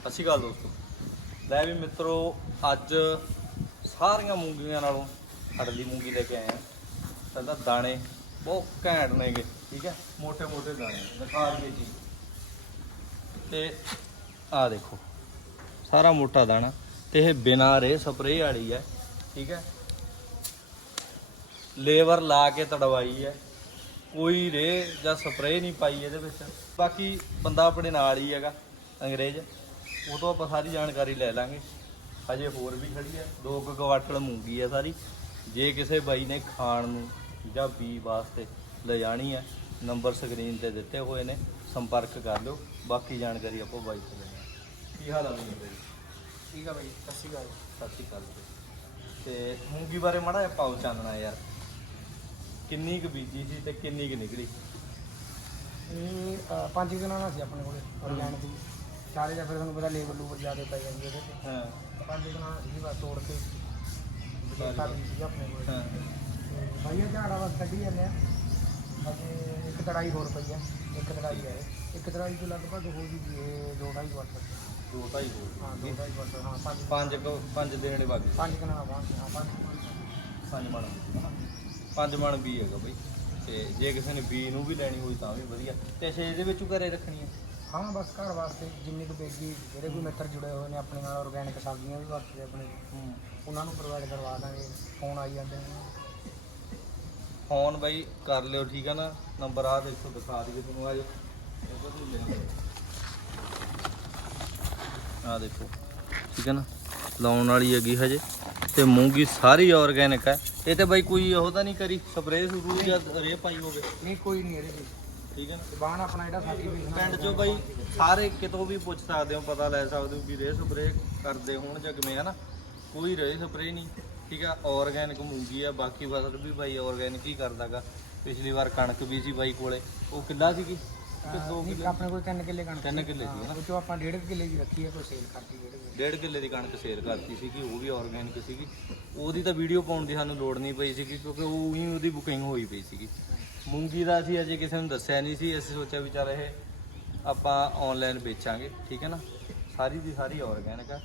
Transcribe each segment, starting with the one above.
ਸਤਿ ਸ਼੍ਰੀ ਅਕਾਲ ਦੋਸਤੋ। ਲੈ ਵੀ ਮਿੱਤਰੋ, ਅੱਜ ਸਾਰੀਆਂ ਮੂੰਗੀਆਂ ਨਾਲੋਂ ਅੜਲੀ ਮੂੰਗੀ ਲੈ ਕੇ ਆਏ ਆ। ਸਾਡਾ ਦਾਣੇ ਬਹੁਤ ਘੈਂਟ ਨੇਗੇ, ਠੀਕ ਹੈ? ਮੋٹے ਮੋٹے ਦਾਣੇ, ਦਿਖਾ ਲਈਏ ਜੀ। ਤੇ ਆ ਦੇਖੋ, ਸਾਰਾ ਮੋਟਾ ਦਾਣਾ ਤੇ ਇਹ ਬਿਨਾ ਰੇ ਸਪਰੇ ਵਾਲੀ ਹੈ, ਠੀਕ ਹੈ? ਲੇਬਰ ਲਾ ਕੇ ਤੜਵਾਈ ਹੈ। ਕੋਈ ਰੇ ਜਾਂ ਸਪਰੇ ਨਹੀਂ ਪਾਈ ਇਹਦੇ ਵਿੱਚ। ਬਾਕੀ ਬੰਦਾ ਆਪਣੇ ਨਾਲ ਹੀ ਹੈਗਾ, ਅੰਗਰੇਜ਼। ਉਹ ਤੋਂ ਆਪਾਂ ਸਾਰੀ ਜਾਣਕਾਰੀ ਲੈ ਲਾਂਗੇ। ਹਜੇ ਹੋਰ ਵੀ ਖੜੀ ਹੈ ਦੋ ਕੁ ਕਵਾਟਲ ਮੂੰਗੀ ਹੈ ਸਾਰੀ। ਜੇ ਕਿਸੇ ਬਾਈ ਨੇ ਖਾਣ ਨੂੰ ਜਾਂ ਬੀ ਵਾਸਤੇ ਲੈ ਜਾਣੀ ਹੈ ਨੰਬਰ ਸਕਰੀਨ ਤੇ ਦਿੱਤੇ ਹੋਏ ਨੇ ਸੰਪਰਕ ਕਰ ਲਿਓ। ਬਾਕੀ ਜਾਣਕਾਰੀ ਆਪਾਂ ਬਾਈ ਤੋਂ ਲੈਣੀ ਕੀ ਹਾਲ ਜੀ ਬਾਈ? ਠੀਕ ਆ ਬਾਈ ਸਤਿ ਸ਼੍ਰੀ ਅਕਾਲ। ਸਤਿ ਸ਼੍ਰੀ ਅਕਾਲ। ਤੇ ਮੂੰਗੀ ਬਾਰੇ ਮਾੜਾ ਜਿਹਾ ਪਾਉ ਚਾਨਣਾ ਯਾਰ। ਕਿੰਨੀ ਕੁ ਬੀਜੀ ਸੀ ਤੇ ਕਿੰਨੀ ਕੁ ਨਿਕਲੀ? ਇਹ ਅ, ਪੰਜ ਦਿਨਾਂ ਨਾਲ ਸੀ ਆਪਣੇ ਕੋਲੇ ਔਰਗੈਨਿਕ ਦੀ। ਸਾਰੇ ਦਾ ਫਿਰ ਤੁਹਾਨੂੰ ਪਤਾ ਲੇਬਰ ਲੂਬਰ ਜ਼ਿਆਦਾ ਪੈ ਜਾਂਦੀ ਹੈ ਇਹਦੇ ਹਾਂ। ਤੇ ਪੰਜ ਦਿਨਾਂ ਸੀ ਬਸ ਤੋੜ ਕੇ। ਬਜੇਤਾ ਵੀ ਸੀ ਆਪਣੇ ਕੋਲੇ। ਹਾਂ। ਤੇ ਭਾਈ ਇਹ ਝਾੜਾ ਬਸ ਕੱਢੀ ਜਾਂਦੇ ਆ। ਅਜੇ ਇੱਕ ਤੜਾਈ ਹੋਰ ਪਈ ਆ। ਇੱਕ ਤੜਾਈ ਹੈ ਇਹ। ਇੱਕ ਤੜਾਈ ਤੋਂ ਲਗਭਗ ਹੋ ਜੂਗੀ ਇਹ ਦੋ ਢਾਈ ਕੁਆਟਰ। ਦੋ ਢਾਈ ਹੋ ਹਾਂ ਦੋ ਢਾਈ ਕੁਆਟਰ ਹਾਂ ਪੰਜ ਪੰਜ ਕੁ ਪੰਜ ਦੇ ਬਾਕੀ ਪੰਜ ਕਨਾਲਾਂ ਬਾਅਦ ਹਾਂ ਪੰਜ ਪੰਜ ਮਣ। ਹਨਾ? ਪੰਜ ਮਣ ਬੀ ਹੈਗਾ ਬਈ। ਤੇ ਜੇ ਕਿਸੇ ਨੇ ਬੀ ਨੂੰ ਵੀ ਲੈਣੀ ਹੋਈ ਤਾਂ ਵੀ ਵਧੀਆ। ਤੇ ਅੱਛਾ ਇਹਦੇ ਵਿੱਚੋਂ ਘਰੇ ਰੱਖਣੀ ਹੈ ਹਾਂ ਬਸ ਘਰ ਵਾਸਤੇ ਜਿੰਨੀ ਕੁ ਬੇਗੀ ਜਿਹੜੇ ਕੋਈ ਮਿੱਤਰ ਜੁੜੇ ਹੋਏ ਨੇ ਆਪਣੇ ਨਾਲ ਆਰਗੈਨਿਕ ਸਬਜ਼ੀਆਂ ਵੀ ਵਰਤਦੇ ਆਪਣੇ। ਉਹਨਾਂ ਨੂੰ ਪ੍ਰੋਵਾਈਡ ਕਰਵਾ ਦਾਂਗੇ ਫੋਨ ਆਈ ਜਾਂਦੇ ਨੇ। ਫੋਨ ਬਾਈ ਕਰ ਲਿਓ ਠੀਕ ਹੈ ਨਾ? ਨੰਬਰ ਆ ਦੇਖੋ ਦਿਖਾ ਦਈਏ ਤੁਹਾਨੂੰ ਆ ਜਾਓ ਆ ਦੇਖੋ ਠੀਕ ਹੈ ਨਾ? ਲਾਉਣ ਵਾਲੀ ਹੈਗੀ ਹਜੇ ਤੇ ਮੂੰਗੀ ਸਾਰੀ ਆਰਗੈਨਿਕ ਹੈ ਇਹ ਤੇ ਬਾਈ ਕੋਈ ਉਹ ਤਾਂ ਨਹੀਂ ਕਰੀ ਸਪਰੇਅ ਸਰੂ ਜਾਂ ਰੇ ਪਾਈ ਹੋਵੇ। ਨਹੀਂ ਕੋਈ ਨਹੀਂ ਇਹਦੇ ਵਿੱਚ ਠੀਕ ਹੈ ਨਾ? ਬਾਣ ਆਪਣਾ ਜਿਹੜਾ ਪਿੰਡ ਚੋਂ ਬਾਈ ਸਾਰੇ ਕਿਤੋਂ ਵੀ ਪੁੱਛ ਸਕਦੇ ਹੋ ਪਤਾ ਲੈ ਸਕਦੇ ਹੋ ਵੀ ਰੇ ਸਪਰੇਅ ਕਰਦੇ ਹੋਣ ਜਾਂ ਕਿਵੇਂ ਹਨਾ ਕੋਈ ਰੇ ਸਪਰੇਅ ਨਹੀਂ ਠੀਕ ਆ ਆਰਗੈਨਿਕ ਮੂੰਗੀ ਆ ਬਾਕੀ ਫਸਲ ਵੀ ਬਾਈ ਆਰਗੈਨਿਕ ਹੀ ਕਰਦਾਗਾ। ਪਿਛਲੀ ਵਾਰ ਕਣਕ ਵੀ ਸੀ ਬਾਈ ਕੋਲੇ। ਉਹ ਕਿੱਲਾ ਸੀਗੀ ਕਿ? ਦੋ ਕਿੱਲੇ ਆਪਣੇ ਕੋਲ 3 ਕਿੱਲੇ ਕਣਕ ਤਿੰਨ ਕਿੱਲੇ ਸੀ ਹਾਂ, ਉਹ ਚੋਂ ਆਪਾਂ 1.5 ਕਿੱਲੇ ਦੀ ਰੱਖੀ ਹੈ ਕੋਈ ਸੇਲ ਕਰਤੀ 1.5 ਕਿੱਲੇ ਡੇਢ ਕਿੱਲੇ ਦੀ ਕਣਕ ਸੇਲ ਕਰਤੀ ਸੀਗੀ ਉਹ ਵੀ ਆਰਗੈਨਿਕ ਸੀਗੀ ਉਹਦੀ ਤਾਂ ਵੀਡੀਓ ਪਾਉਣ ਦੀ ਸਾਨੂੰ ਲੋੜ ਨਹੀਂ ਪਈ ਸੀਗੀ ਕਿਉਂਕਿ ਉਹ ਹੀ ਉਹਦੀ ਬੁਕਿੰਗ ਹੋਈ ਪਈ ਸੀਗੀ ਮੂੰਗੀ ਦਾ ਅਸੀਂ ਅਜੇ ਕਿਸੇ ਨੂੰ ਦੱਸਿਆ ਨਹੀਂ ਸੀ ਅਸੀਂ ਸੋਚਿਆ ਵੀ ਚੱਲ ਇਹ ਆਪਾਂ ਆਨਲਾਈਨ ਵੇਚਾਂਗੇ ਠੀਕ ਹੈ ਨਾ? ਸਾਰੀ ਦੀ ਸਾਰੀ ਆਰਗੈਨਿਕ ਆ।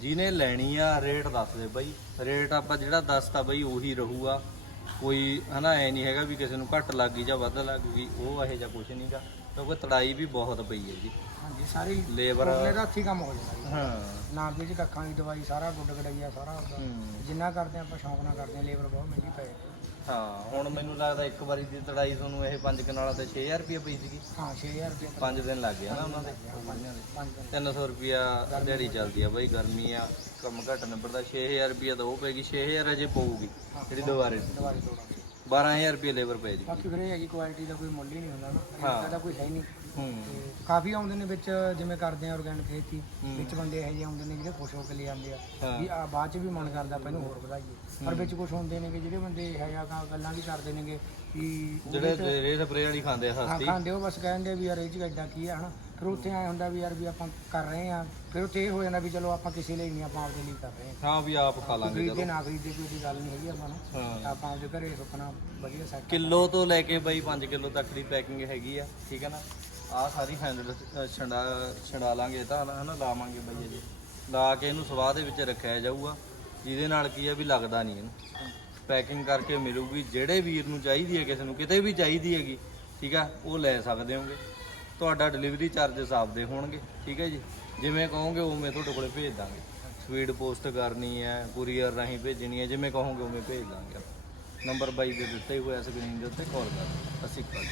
ਜਿਹਨੇ ਲੈਣੀ ਆ ਰੇਟ ਦੱਸ ਦੇ ਬਾਈ। ਰੇਟ ਆਪਾਂ ਜਿਹੜਾ ਦੱਸਤਾ ਬਾਈ ਉਹੀ ਰਹੂਗਾ। ਕੋਈ ਹਨਾ ਐ ਨਹੀਂ ਹੈਗਾ ਵੀ ਕਿਸੇ ਨੂੰ ਘੱਟ ਲੱਗ ਗਈ ਜਾਂ ਵੱਧ ਲੱਗ ਗਈ ਉਹ ਇਹੋ ਜਿਹਾ ਕੁਝ ਨਹੀਂਗਾ ਕਿਉਂਕਿ ਤੜਾਈ ਵੀ ਬਹੁਤ ਪਈ ਹੈ ਜੀ। ਹਾਂਜੀ ਸਾਰੀ ਲੇਬਰ ਉਹਨੇ ਦਾ ਹੱਥੀ ਕੰਮ ਹੋ ਜਾਂਦਾ ਜੀ। ਹਾਂ। ਨਾ ਦੇ ਚ ਕੱਖਾਂ ਦੀ ਦਵਾਈ ਸਾਰਾ ਗੁੱਡ ਗੜਈਆ ਸਾਰਾ। ਹੂੰ। ਜਿੰਨਾ ਕਰਦੇ ਆਪਾਂ ਸ਼ੌਂਕ ਨਾਲ ਕਰਦੇ ਆ ਲੇਬਰ ਬਹੁਤ ਮਹਿੰਗੀ ਪਏ ਹਾਂ ਹੁਣ ਮੈਨੂੰ ਲੱਗਦਾ ਇੱਕ ਵਾਰੀ ਦੀ ਤੜਾਈ ਤੁਹਾਨੂੰ ਇਹ ਪੰਜ ਕਨਾਲਾਂ ਤੇ 6000 ਰੁਪਏ ਪਈ ਸੀਗੀ। ਹਾਂ 6000 ਰੁਪਏ 5 ਦਿਨ ਲੱਗ ਗਿਆ ਨਾ ਉਹਨਾਂ ਦੇ। ਮਹੀਨਿਆਂ ਦੇ ਪੰਜ ਦਿਨ। 300 ਰੁਪਿਆ ਦਿਹਾੜੀ ਚੱਲਦੀ ਆ ਬਾਈ ਗਰਮੀ ਆ ਕੰਮ ਘੱਟ ਨਿਬੜਦਾ 6000 ਰੁਪਿਆ ਤਾਂ ਉਹ ਪੈਗੀ 6000 ਅਜੇ ਪਊਗੀ ਜਿਹੜੀ ਦੁਬਾਰੇ ਦਵਾਈ ਤੋੜਾਂਗੇ 12000 ਰੁਪਏ ਲੇਬਰ ਪੈ ਜੀ। ਬਾਕੀ ਫਿਰ ਇਹ ਹੈਗੀ ਕੁਆਲਿਟੀ ਦਾ ਕੋਈ ਮੁੱਲ ਹੀ ਨਹੀਂ ਹੁੰਦਾ ਨਾ। ਹਾਂ। ਇਹਦਾ ਕੋਈ ਹੈ ਹੀ ਨਹੀਂ। ਹੂੰ। ਤੇ ਕਾਫੀ ਆਉਂਦੇ ਨੇ ਵਿੱਚ ਜਿਵੇਂ ਕਰਦੇ ਆ ਆਰਗੈਨਿਕ ਖੇਤੀ। ਵਿੱਚ ਬੰਦੇ ਇਹੋ ਜਿਹੇ ਆਉਂਦੇ ਨੇ ਜਿਹੜੇ ਖੁਸ਼ ਹੋ ਕੇ ਲੈ ਜਾਂਦੇ ਆ। ਹਾਂ। ਵੀ ਆ ਬਾਅਦ ਚ ਵੀ ਮਨ ਕਰਦਾ ਆਪਾਂ ਇਹਨੂੰ ਹੋਰ ਵਧਾਈਏ। ਪਰ ਵਿੱਚ ਕੁਝ ਹੁੰਦੇ ਨੇਗੇ ਜਿਹੜੇ ਬੰਦੇ ਇਹੋ ਜਿਹਾ ਗਾ- ਗੱਲਾਂ ਵੀ ਕਰਦੇ ਨੇਗੇ। ਕਿ ਉਹਦੇ ਚ- ਜਿਹੜੇ ਰੇ ਸਪਰੇ ਵਾਲੀ ਖਾਂਦੇ ਆ ਹਾਂ ਸਸਤੀ। ਖਾਂਦੇ ਉਹ ਬਸ ਕਹਿੰਦੇ ਵੀ ਯਾਰ ਇਹ ਚ ਐਡਾ ਕੀ ਆ ਹਨਾ? ਫਿਰ ਉੱਥੇ ਐ ਹੁੰਦਾ ਵੀ ਯਾਰ ਵੀ ਆਪਾਂ ਕਰ ਰਹੇ ਆ। ਫਿਰ ਉੱਥੇ ਇਹ ਹੋ ਜਾਂਦਾ ਵੀ ਚਲੋ ਆਪਾਂ ਕਿਸੇ ਲਈ ਨਹੀਂ ਆਪਾਂ ਆਪਦੇ ਲਈ ਕਰ ਰਹੇ ਆ। ਹਾਂ ਵੀ ਆਪ ਖਾ ਲਾਂਗੇ ਖਰੀਦੇ ਚਲੋ। ਨਾ ਖਰੀਦੇ ਕੋਈ ਉਹਦੀ ਗੱਲ ਨਹੀਂ ਹੈਗੀ ਆਪਾਂ ਨੂੰ। ਹਾਂ। ਆਪਾਂ ਆਪਦੇ ਘਰੇ ਸੁੱਕਣਾ ਵਧੀਆ ਸੈੱਟ ਕਿਲੋ ਤੋਂ ਲੈ ਕੇ ਬਾਈ 5 ਕਿਲੋ ਤੱਕ ਦੀ ਪੈਕਿੰਗ ਹੈਗੀ ਆ ਠੀਕ ਹੈ ਨਾ? ਆਹ ਸਾਰੀ ਹੈਂਡਲ ਛੰਡਾ ਛੰਡਾ ਲਾਂਗੇ ਇਹ ਤਾਂ ਹਨਾ? ਲਾਵਾਂਗੇ ਬਾਈ ਜੀ। ਲਾ ਕੇ ਇਹਨੂੰ ਸਵਾਹ ਦੇ ਵਿੱਚ ਰੱਖਿਆ ਜਾਊਗਾ। ਜਿਹਦੇ ਨਾਲ ਕੀ ਆ ਵੀ ਲੱਗਦਾ ਨਹੀਂ ਇਹਨੂੰ। ਪੈਕਿੰਗ ਕਰਕੇ ਮਿਲੂਗੀ, ਜਿਹੜੇ ਵੀਰ ਨੂੰ ਚਾਹੀਦੀ ਹੈ ਕਿਸੇ ਨੂੰ, ਕਿਤੇ ਵੀ ਚਾਹੀਦੀ ਹੈਗੀ, ਠੀਕ ਆ, ਉਹ ਲੈ ਸਕਦੇ ਹੋਗੇ ਤੁਹਾਡਾ ਡਿਲੀਵਰੀ ਚਾਰजेस ਆਪਦੇ ਹੋਣਗੇ, ਠੀਕ ਹੈ ਜੀ। ਜਿਵੇਂ ਕਹੋਗੇ, ਉਵੇਂ ਤੁਹਾਡੇ ਕੋਲੇ ਭੇਜ ਦਾਂਗੇ। ਸਪੀਡ ਪੋਸਟ ਕਰਨੀ ਹੈ ਕੁਰੀਅਰ ਰਾਹੀਂ ਭੇਜਣੀ ਹੈ, ਜਿਵੇਂ ਕਹੋਗੇ, ਉਵੇਂ ਭੇਜ ਦਾਂਗੇ ਨੰਬਰ ਬਾਈ ਦੇ ਦਿੱਤੇ ਹੋਏ ਆ ਸਕਰੀਨ ਦੇ ਉੱਤੇ ਕਾਲ ਕਰ ਦਿਓ। ਸਤਿ ਸ਼੍ਰੀ ਅਕਾਲ